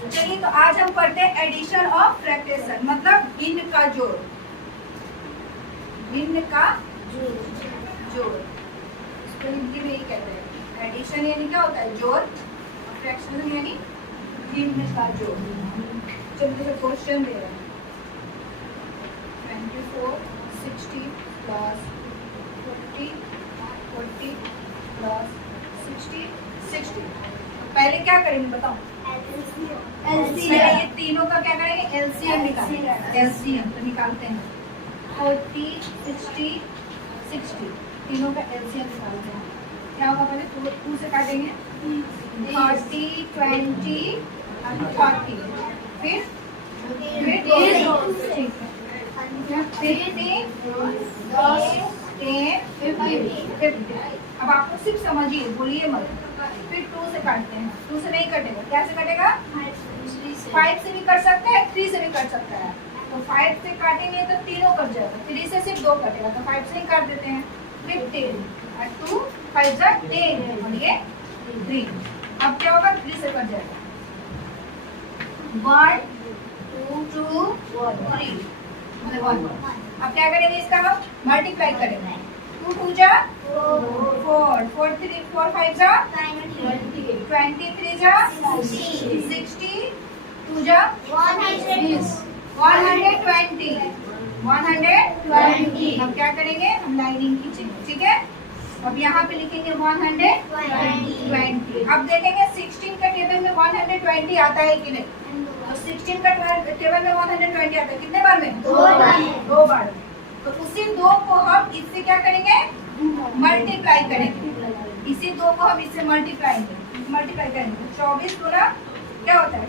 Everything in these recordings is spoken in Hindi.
चलिए तो आज हम पढ़ते हैं एडिशन ऑफ फ्रैक्शन, मतलब भिन्न का जोड़। भिन्न का जोड़ इसको हिंदी में ही कहते हैं। एडिशन यानी क्या होता है? जोड़। फ्रैक्शन यानी भिन्न का जोड़। चलिए क्वेश्चन दे रहे हैं 24 60 प्लस 40 40 प्लस 60 60। पहले क्या करेंगे बताओ? ये तीनों का क्या करेंगे? एलसीएम निकालेंगे। एलसीएम तो निकालते हैं 40 60 60, तीनों का एलसीएम निकालते हैं। क्या होगा? पहले 2 से काटेंगे 40 20 40, फिर 50। अब आपको सिर्फ समझिए, बोलिए मत। फिर 2 से काटते हैं। 2 से नहीं कटेगा, क्या से कटेगा? 5 से भी कर सकता है, 3 से भी कर सकता है। तो 5 से काटेंगे तो तीनों कट जाएगा, 3 से सिर्फ 2 कटेगा, तो 5 से ही काट देते हैं। फिर 10 और 2 5 जा 10 और ये 3। अब क्या होगा? 3 से कट जाएगा। 1 2 3 मतलब 1। अब क्या करेंगे? इसका हम मल्टीप्लाई करेंगे। 2 2 जा 4 4 3 4 5 जा 23 जा 60 2 जा 120 120। अब क्या करेंगे? हम लाइनिंग खींचेंगे, ठीक है। अब यहाँ पे लिखेंगे 120। अब देखेंगे 16 का टेबल में 120 आता है कि नहीं। तो 16 का टेबल में 120 आता है कितने बार में? 2 बार। तो उसी 2 को हम इससे क्या करेंगे? मल्टीप्लाई करेंगे। इसी 2 को हम इससे मल्टीप्लाई करेंगे। 24 गुना क्या होता है?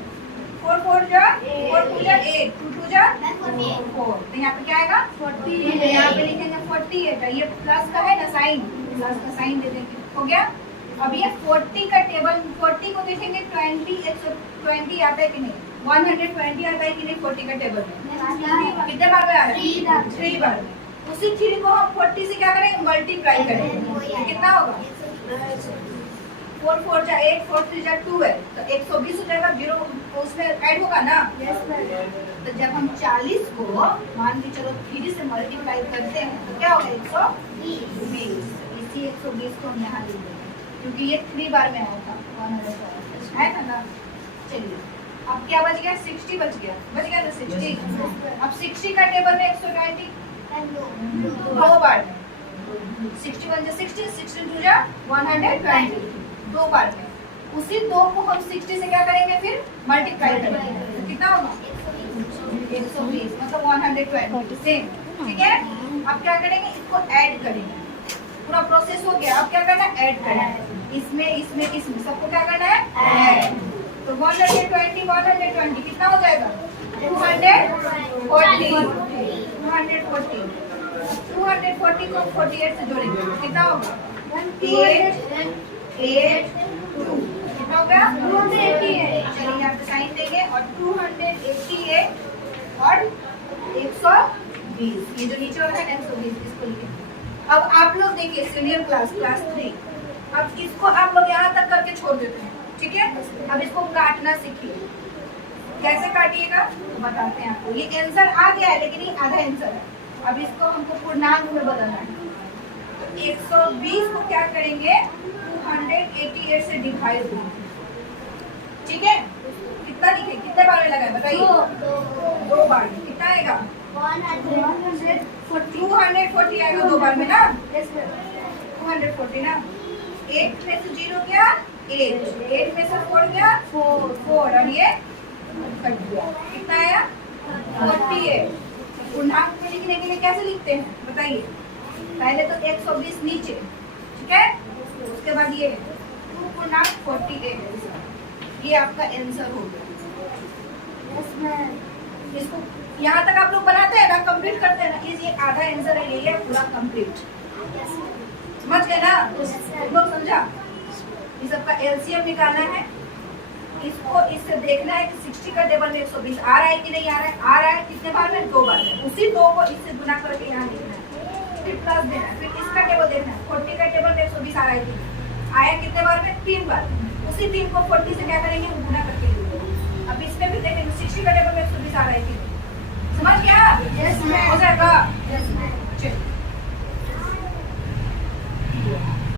4 4 जा 4 2 जा 8 2 2 जा 4। तो यहाँ पे क्या आएगा? 40। यहाँ पे लिखेंगे 48। ये प्लस का है ना साइन, प्लस का साइन दे देंगे। हो गया। अब ये 40 का टेबल, 40 को देखेंगे 20 120 आता है कि नहीं, 120 आता है कि नहीं 40 का टेबल में। कितने बार में आ रहा है? 3 बार में। उसी 3 को हम 40 से क्या करेंगे? मल्टीप्लाई करेंगे। कितना होगा? 4 4 जा 8 4 3 जा 2 है, तो 120 हो जाएगा। 0 उसमें ऐड होगा ना। तो जब हम 40 को मान के चलो 3 से मल्टीप्लाई करते हैं तो क्या होगा? 120। इसी 120 को हम यहाँ लिख देंगे क्योंकि ये 3 बार में आया था, 100 है ना। चलिए अब क्या बच गया? 60 बच गया ना 60। अब 60 का टेबल में 120 2 बार में 61 जा 60 62 जा 120 2 बार में। उसी 2 को हम 60 से क्या करेंगे? फिर मल्टीप्लाई करेंगे। तो कितना होगा? 120 मतलब 120 सेम, ठीक है। अब क्या करेंगे? इसको ऐड करेंगे। पूरा प्रोसेस हो गया। अब क्या करना है? ऐड करना है। इसमें सबको क्या करना है? ऐड। तो 120 कितना हो जाएगा? 240 को 48 से जोड़ेंगे कितना होगा? 8 2 कितना हो गया? 288। चलिए यहाँ पे साइन देंगे और 288 और 120, ये जो नीचे वाला है 120, इसको लिखेंगे। अब आप लोग देखिए सीनियर क्लास 3, अब इसको आप लोग यहाँ तक करके छोड़ देते हैं, ठीक है। अब इसको काटना सीखिए। कैसे काटिएगा तो बताते हैं आपको। ये आंसर आ गया है लेकिन ये आधा आंसर है। अब इसको हमको पूर्णांक में बदलना है। तो 120 को क्या करेंगे? 288 से डिवाइड करेंगे, ठीक है। कितना लिखे? कितने बार में लगाए बताइए? 2 बार में। कितना आएगा? 240 आएगा 2 बार में ना। 240 ना। 8 में से 0 गया 8 में से 4 गया 4 और ये कट गया। कितना आया? 48। पूर्णांक में लिखने के लिए कैसे लिखते हैं बताइए? पहले तो 120 नीचे, ठीक है। उसके बाद ये 2 पूर्णांक 48, ये आपका आंसर हो गया। इसको यहाँ तक आप लोग बनाते हैं ना, कंप्लीट करते हैं ना। ये आधा आंसर है, ये पूरा कंप्लीट। समझ गए ना? लोग समझा? इस सबका एलसीएम निकालना है। इसको इससे देखना है कि 60 का टेबल में 120 आ रहा है कि नहीं आ रहा है। आ रहा है कितने बार में? 2 बार में। उसी 2 को इससे गुना करके यहाँ लिखना है, फिर प्लस देना है। फिर इसका टेबल देखना है 40 का टेबल में 120 आ रहा है कि नहीं आया। कितने बार में? 3 बार। उसी 3 को 40 से क्या करेंगे? गुना करके लिखेंगे। अब चलो